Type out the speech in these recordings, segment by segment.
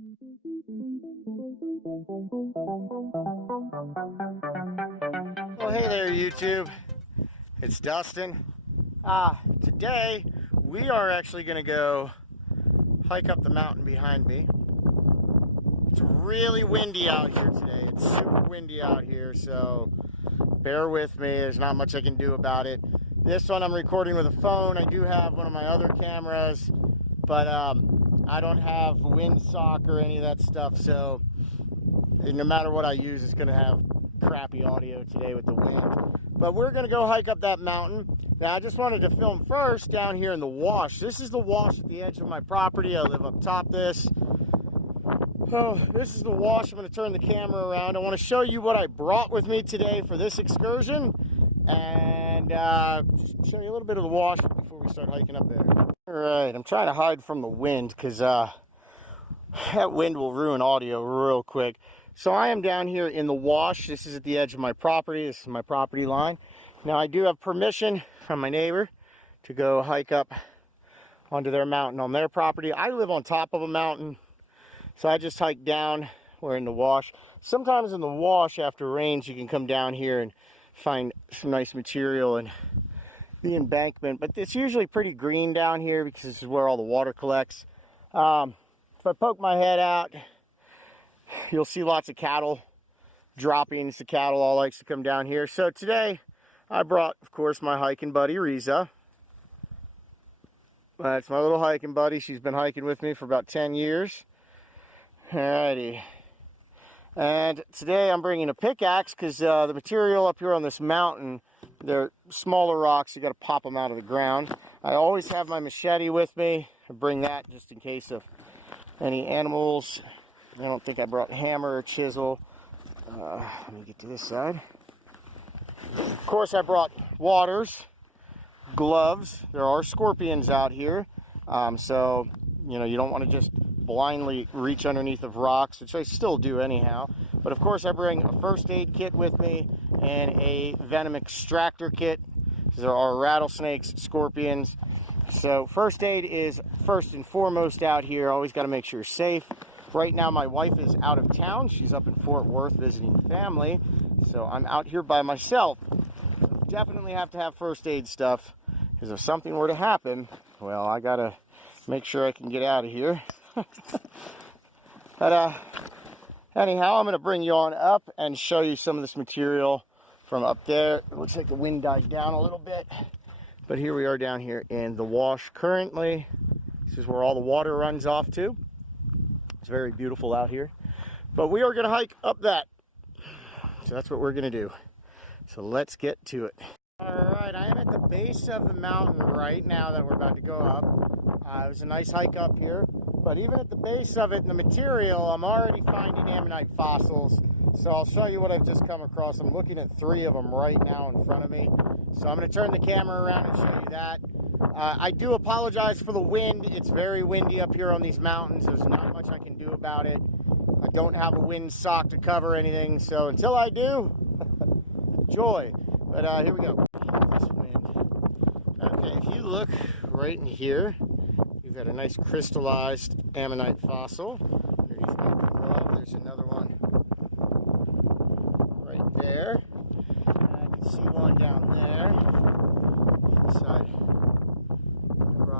Well, hey there, YouTube. It's Dustin. Today we are actually going to go hike up the mountain behind me. It's really windy out here today. It's super windy out here, so bear with me. There's not much I can do about it. This one I'm recording with a phone. I do have one of my other cameras, but I don't have windsock or any of that stuff, so no matter what I use, it's going to have crappy audio today with the wind. But we're going to go hike up that mountain. Now, I just wanted to film first down here in the wash. This is the wash at the edge of my property. I live up top this. Oh, this is the wash. I'm going to turn the camera around. I want to show you what I brought with me today for this excursion, and just show you a little bit of the wash before we start hiking up there. All right, I'm trying to hide from the wind because that wind will ruin audio real quick. So I am down here in the wash. This is at the edge of my property. This is my property line. Now I do have permission from my neighbor to go hike up onto their mountain on their property. I live on top of a mountain, so I just hike down. We're in the wash. Sometimes in the wash after rains you can come down here and find some nice material and the embankment, but it's usually pretty green down here because this is where all the water collects. If I poke my head out, you'll see lots of cattle droppings. The cattle all likes to come down here. So today I brought, of course, my hiking buddy Riza. That's my little hiking buddy. She's been hiking with me for about 10 years. Alrighty. And today I'm bringing a pickaxe because the material up here on this mountain, they're smaller rocks. You got to pop them out of the ground. I always have my machete with me. I bring that just in case of any animals. I don't think I brought hammer or chisel. Let me get to this side. Of course, I brought waters, gloves. There are scorpions out here, so you know you don't want to just blindly reach underneath of rocks, which I still do anyhow. But of course, I bring a first aid kit with me and a venom extractor kit. There are rattlesnakes, scorpions. So first aid is first and foremost out here. Always got to make sure you're safe. Right now my wife is out of town. She's up in Fort Worth visiting family. So I'm out here by myself. Definitely have to have first aid stuff, because if something were to happen, well, I gotta make sure I can get out of here. But anyhow, I'm gonna bring you on up and show you some of this material from up there. It looks like the wind died down a little bit, but here we are down here in the wash currently. This is where all the water runs off to. It's very beautiful out here, but we are going to hike up that. So that's what we're going to do. So let's get to it. All right, I am at the base of the mountain right now that we're about to go up. It was a nice hike up here, but even at the base of it, in the material, I'm already finding ammonite fossils. So I'll show you what I've just come across. I'm looking at 3 of them right now in front of me. So I'm going to turn the camera around and show you that. I do apologize for the wind. It's very windy up here on these mountains. There's not much I can do about it. I don't have a wind sock to cover anything, so until I do, enjoy. But here we go. This wind. Okay, if you look right in here, you've got a nice crystallized ammonite fossil. Underneath my glove, there's another one right there. And I can see one down there. Inside.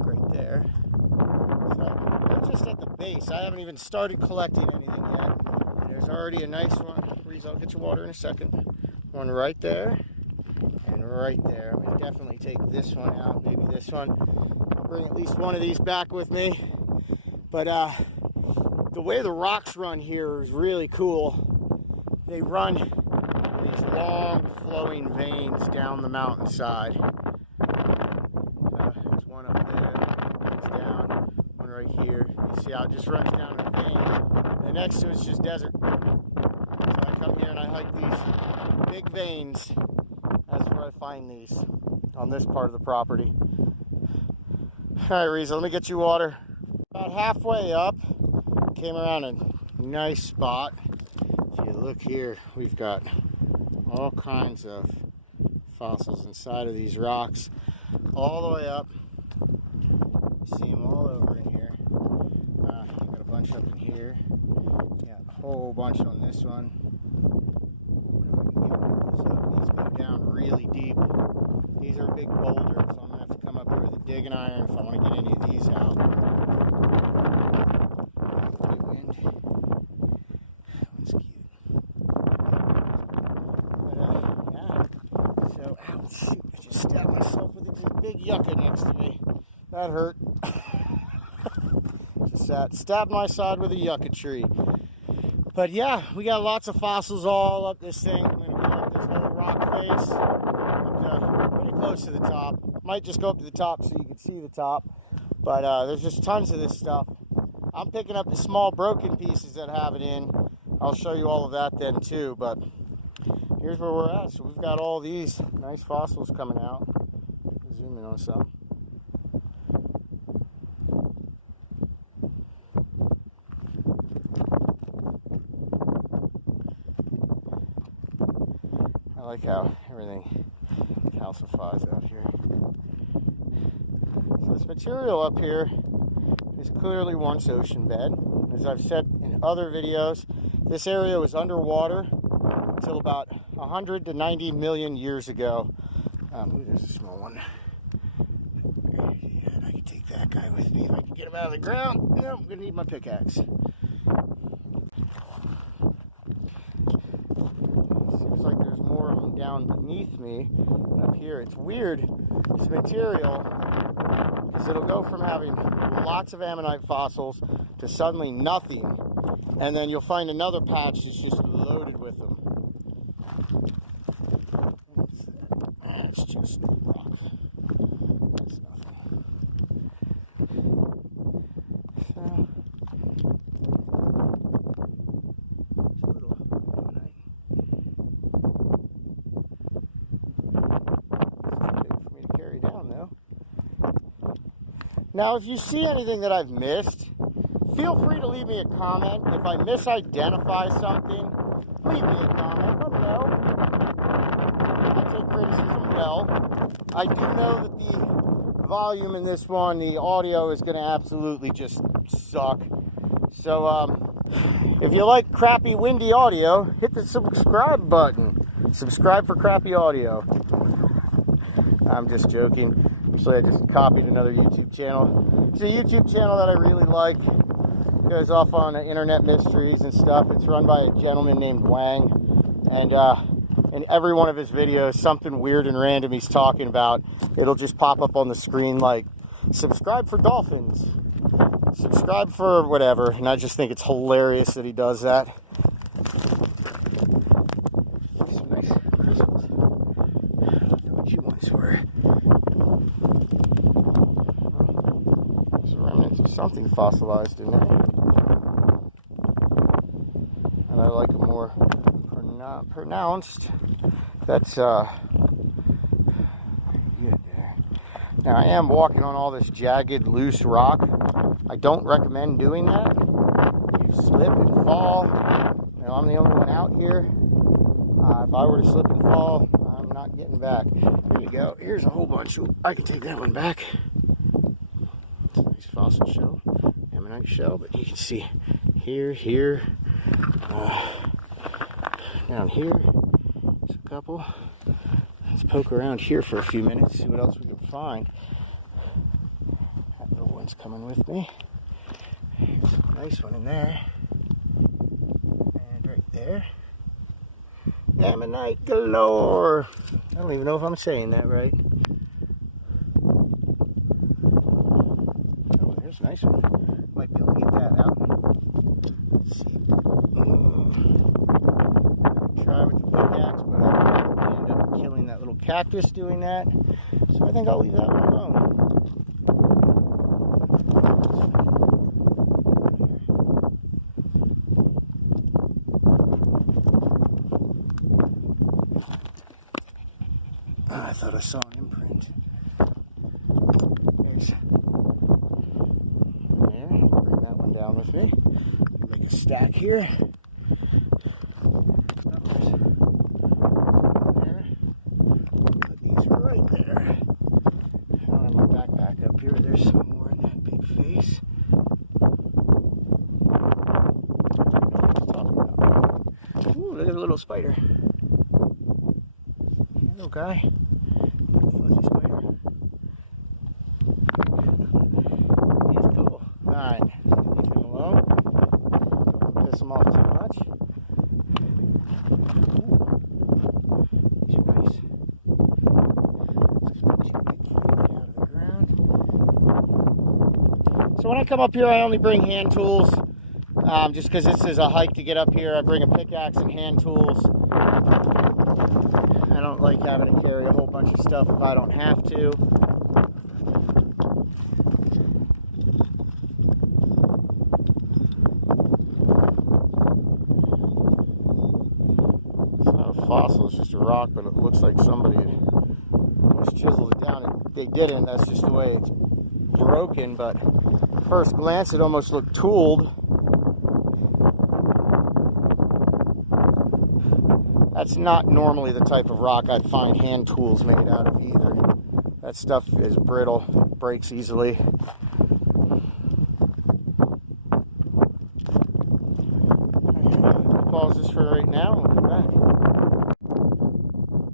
Right there. So we're just at the base. I haven't even started collecting anything yet. There's already a nice one. Reese, I'll get your water in a second. One right there and right there. I'm going to definitely take this one out, maybe this one. I'll bring at least one of these back with me. But the way the rocks run here is really cool. They run these long flowing veins down the mountainside. There's one up there. Right here, you see how it just runs down in a vein, and next to it's just desert. So I come here and I hike these big veins. That's where I find these, on this part of the property. Alright, Reza, let me get you water. About halfway up, came around a nice spot. If you look here, we've got all kinds of fossils inside of these rocks, all the way up. You see them all over in here. Got a bunch bunch up in here. Got a whole bunch on this one. These go down really deep. These are big boulders, so I'm going to have to come up here with a digging iron if I want to get any of these out. Good wind. That one's cute. But, yeah. So, ouch, shoot, I just stabbed myself with a big yucca next to me. That hurt. Just stabbed my side with a yucca tree. But yeah, we got lots of fossils all up this thing. I'm going to go up this whole rock face. Up pretty close to the top. Might just go up to the top so you can see the top. But there's just tons of this stuff. I'm picking up the small broken pieces that have it in. I'll show you all of that then too. But here's where we're at. So we've got all these nice fossils coming out. Zoom in on some. I like how everything calcifies out here. So this material up here is clearly once ocean bed. As I've said in other videos, this area was underwater until about 100 to 90 million years ago. Ooh, there's a small one. Yeah, I can take that guy with me if I can get him out of the ground. No, I'm going to need my pickaxe. Down beneath me up here. It's weird, this material, because it'll go from having lots of ammonite fossils to suddenly nothing, and then you'll find another patch that's just loaded with them. What's that? That's just rock. That's nothing. So now, if you see anything that I've missed, feel free to leave me a comment. If I misidentify something, leave me a comment. Let me know. I take criticism well. I do know that the volume in this one, the audio, is going to absolutely just suck. So, if you like crappy, windy audio, hit the subscribe button. Subscribe for crappy audio. I'm just joking. Actually, I just copied another YouTube channel. It's a YouTube channel that I really like. It goes off on internet mysteries and stuff. It's run by a gentleman named Wang. And in every one of his videos, something weird and random he's talking about, it'll just pop up on the screen like, subscribe for dolphins. Subscribe for whatever. And I just think it's hilarious that he does that. Some nice crystals. I don't know what you ones were. Something fossilized in there, and I like it more pronounced. That's good there. Now I am walking on all this jagged, loose rock. I don't recommend doing that. You slip and fall. Now I'm the only one out here. If I were to slip and fall, I'm not getting back. Here you go. Here's a whole bunch. I can take that one back. Nice fossil shell, ammonite shell, but you can see here, down here, there's a couple. Let's poke around here for a few minutes, see what else we can find. That little one's coming with me. There's a nice one in there, and right there, ammonite galore. I don't even know if I'm saying that right. There's a nice one. Might be able to get that out. Let's see. Try with the pickaxe, but I'll probably end up killing that little cactus doing that. So I think I'll leave that one alone. I thought I saw an imprint. There's there. Bring that one down with me. Make a stack here. There. Put these right there. I don't have my backpack up here. There's some more in that big face. look at the little spider. Little guy. Fuzzy spider. He's cool. Alright. Leave him alone. Don't piss him off too much. These are nice. Just makes you keep it out of the ground. So when I come up here, I only bring hand tools. Just because this is a hike to get up here, I bring a pickaxe and hand tools. I don't like having to carry a whole bunch of stuff if I don't have to. It's not a fossil, it's just a rock, but it looks like somebody just chiseled it down. They didn't, that's just the way it's broken, but at first glance it almost looked tooled. That's not normally the type of rock I'd find hand tools made out of either. That stuff is brittle, breaks easily. Pause this for right now and we'll come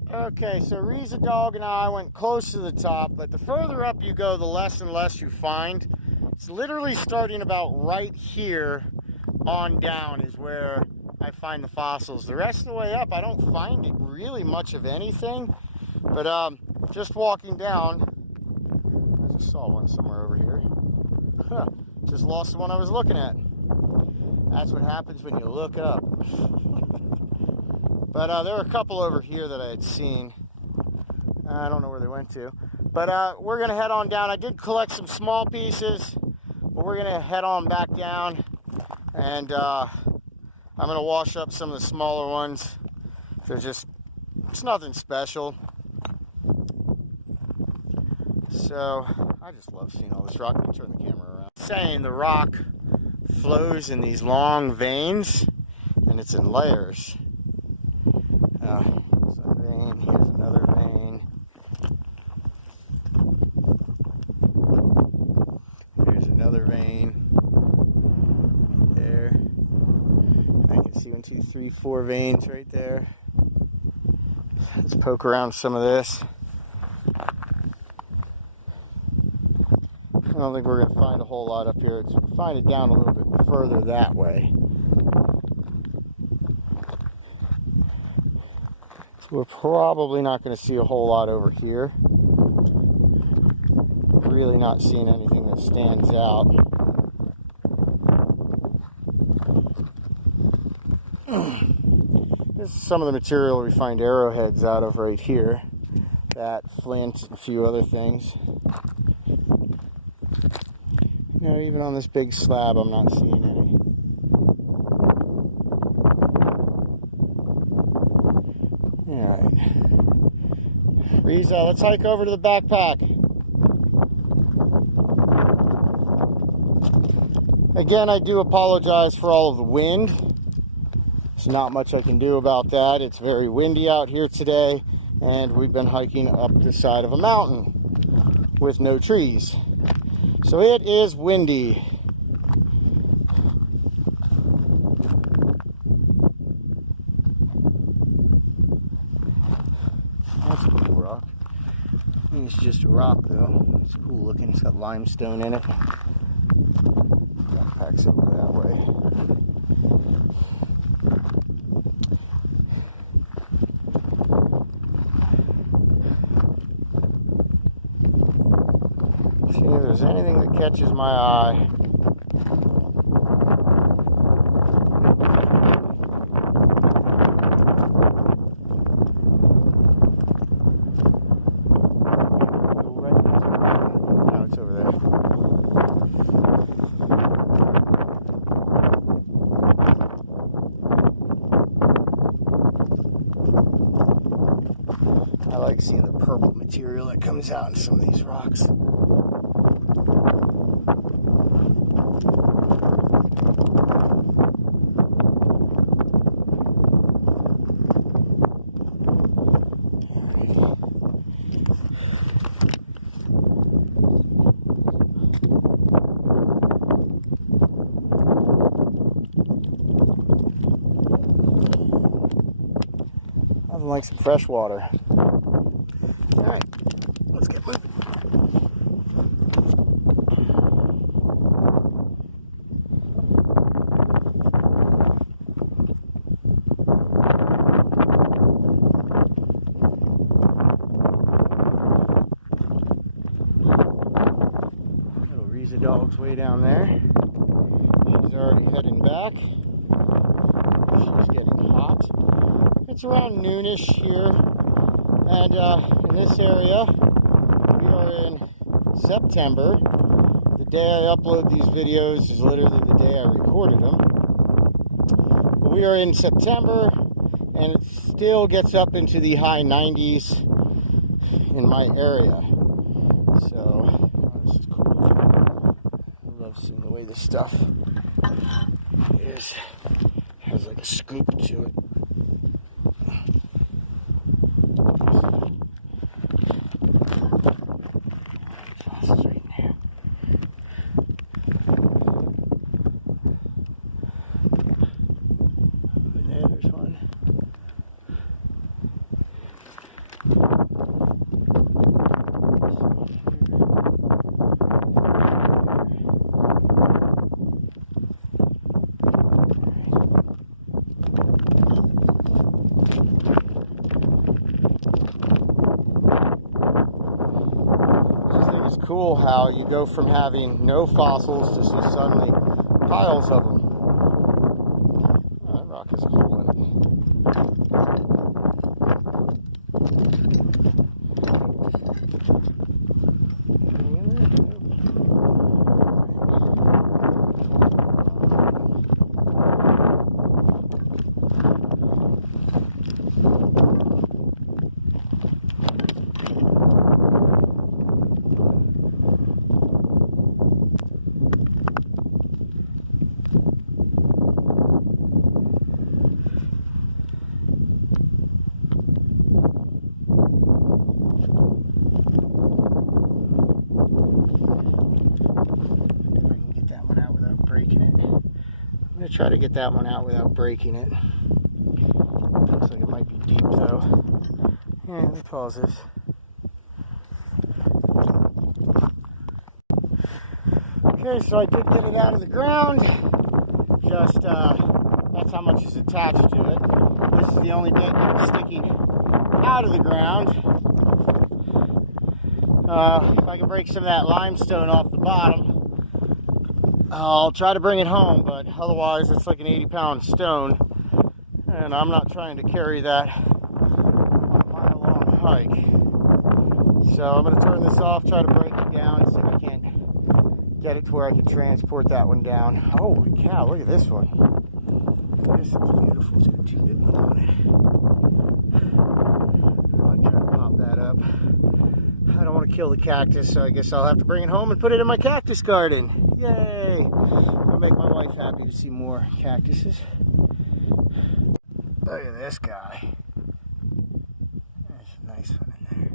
back. Okay, so Reza Dog and I went close to the top, but the further up you go, the less and less you find. It's literally starting about right here on down is where I find the fossils. The rest of the way up, I don't find it really much of anything. But just walking down, I just saw one somewhere over here. Huh, just lost the one I was looking at. That's what happens when you look up. But there were a couple over here that I had seen. I don't know where they went to. But we're going to head on down. I did collect some small pieces, but we're going to head on back down. And I'm going to wash up some of the smaller ones. It's nothing special. So, I just love seeing all this rock. Let me turn the camera around. Saying the rock flows in these long veins, and it's in layers. Here's a vein, here's another vein. Here's another vein. Right there. I can see 1, 2, 3, 4 veins right there. Let's poke around some of this. I don't think we're going to find a whole lot up here. Let's find it down a little bit further that way. So we're probably not going to see a whole lot over here. Really not seeing anything that stands out. This is some of the material we find arrowheads out of right here. That, flint, and a few other things. You know, even on this big slab, I'm not seeing any. Alright. Reza, let's hike over to the backpack. Again, I do apologize for all of the wind. There's not much I can do about that. It's very windy out here today, and we've been hiking up the side of a mountain with no trees. So it is windy. That's a cool rock. It's just a rock though. It's cool looking. It's got limestone in it. Backpack's over that way. See if there's anything that catches my eye. No, it's over there. I like seeing the purple material that comes out in some of these rocks. Nothing like some fresh water. Alright, let's get moving. Little Reza dog's way down there. She's already heading back. She's getting hot. It's around noonish here, and in this area we are in September. The day I upload these videos is literally the day I recorded them. But we are in September, and it still gets up into the high 90s in my area. So this is cool. I love seeing the way this stuff has like a scoop to it. There's one. Cool how you go from having no fossils to see suddenly piles of them. Oh, that rock has a hole in it. I'm going to try to get that one out without breaking it. Looks like it might be deep though. Yeah, let me pause this. Okay, so I did get it out of the ground. Just, that's how much is attached to it. This is the only bit that's sticking out of the ground. If I can break some of that limestone off the bottom, I'll try to bring it home, but otherwise it's like an 80-pound stone, and I'm not trying to carry that on a mile-long hike. So I'm going to turn this off, try to break it down, see if I can't get it to where I can transport that one down. Holy cow, look at this one. This is beautiful. It's got two big ones on it. I might try to pop that up. I don't want to kill the cactus, so I guess I'll have to bring it home and put it in my cactus garden. Yay! It'll make my wife happy to see more cactuses. Look at this guy. There's a nice one in there.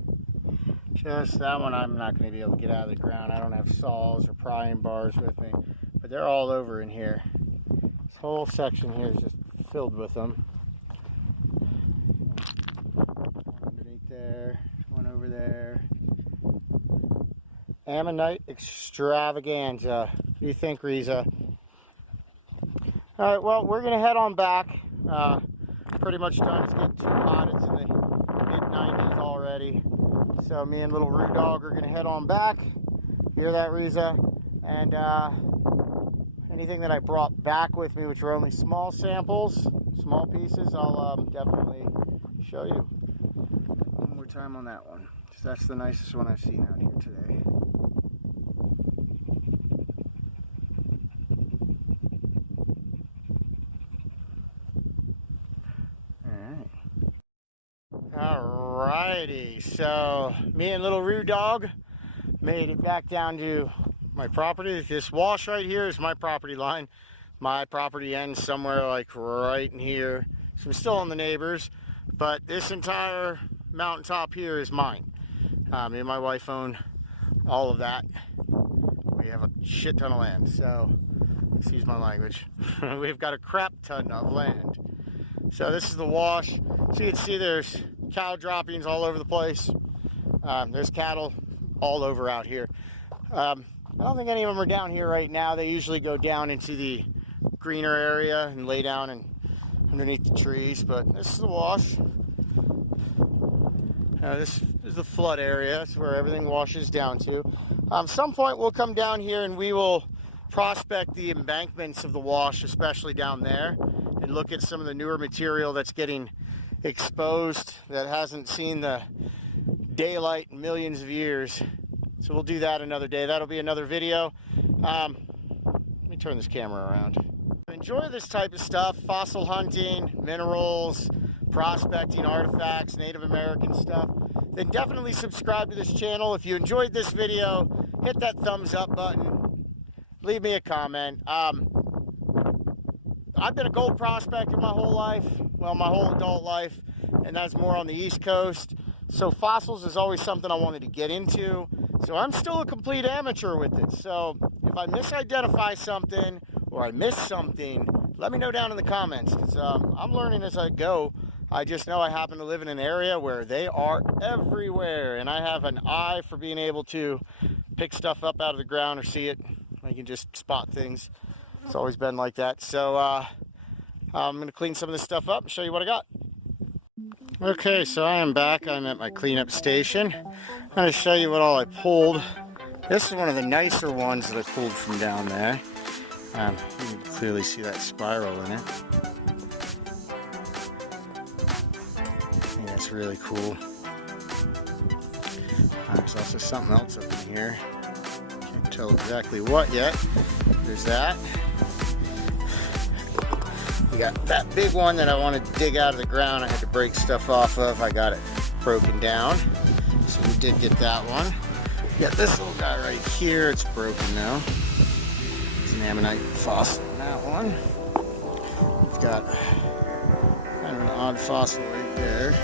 Just that one I'm not going to be able to get out of the ground. I don't have saws or prying bars with me, but they're all over in here. This whole section here is just filled with them. One underneath there, one over there. Ammonite extravaganza. What do you think, Reza? Alright, well, we're going to head on back. Pretty much done. It's getting too hot. It's in the mid-90s already. So me and little Roo Dog are going to head on back. Hear that, Reza? And anything that I brought back with me, which are only small samples, small pieces, I'll definitely show you. One more time on that one. That's the nicest one I've seen out here today. Alrighty, so me and little Roo Dog made it back down to my property. This wash right here is my property line. My property ends somewhere like right in here. So I'm still on the neighbors, but this entire mountaintop here is mine. Me and my wife own all of that. We have a shit ton of land, so excuse my language. We've got a crap ton of land. So this is the wash. So you can see there's cow droppings all over the place. There's cattle all over out here. I don't think any of them are down here right now. They usually go down into the greener area and lay down and underneath the trees, but this is the wash. This is the flood area. That's where everything washes down to. Some point we'll come down here and we will prospect the embankments of the wash, especially down there, and look at some of the newer material that's getting exposed that hasn't seen the daylight in millions of years. So we'll do that another day. That'll be another video. Let me turn this camera around. Enjoy this type of stuff: fossil hunting, minerals, prospecting, artifacts, Native American stuff. Then definitely subscribe to this channel. If you enjoyed this video, hit that thumbs up button. Leave me a comment. I've been a gold prospector my whole life, well, my whole adult life, and that's more on the East Coast. So fossils is always something I wanted to get into. So I'm still a complete amateur with it. So if I misidentify something or I miss something, let me know down in the comments, because I'm learning as I go. I just know I happen to live in an area where they are everywhere, and I have an eye for being able to pick stuff up out of the ground or see it. I can just spot things. It's always been like that. So I'm going to clean some of this stuff up and show you what I got. Okay, so I am back. I'm at my cleanup station. I'm going to show you what all I pulled. This is one of the nicer ones that I pulled from down there. You can clearly see that spiral in it. That's really cool. There's also something else up in here. Can't tell exactly what yet. There's that. We got that big one that I wanted to dig out of the ground. I had to break stuff off of. I got it broken down. So we did get that one. We got this little guy right here. It's broken now. It's an ammonite fossil in that one. We've got kind of an odd fossil right there.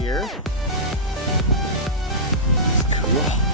Here. It's cool.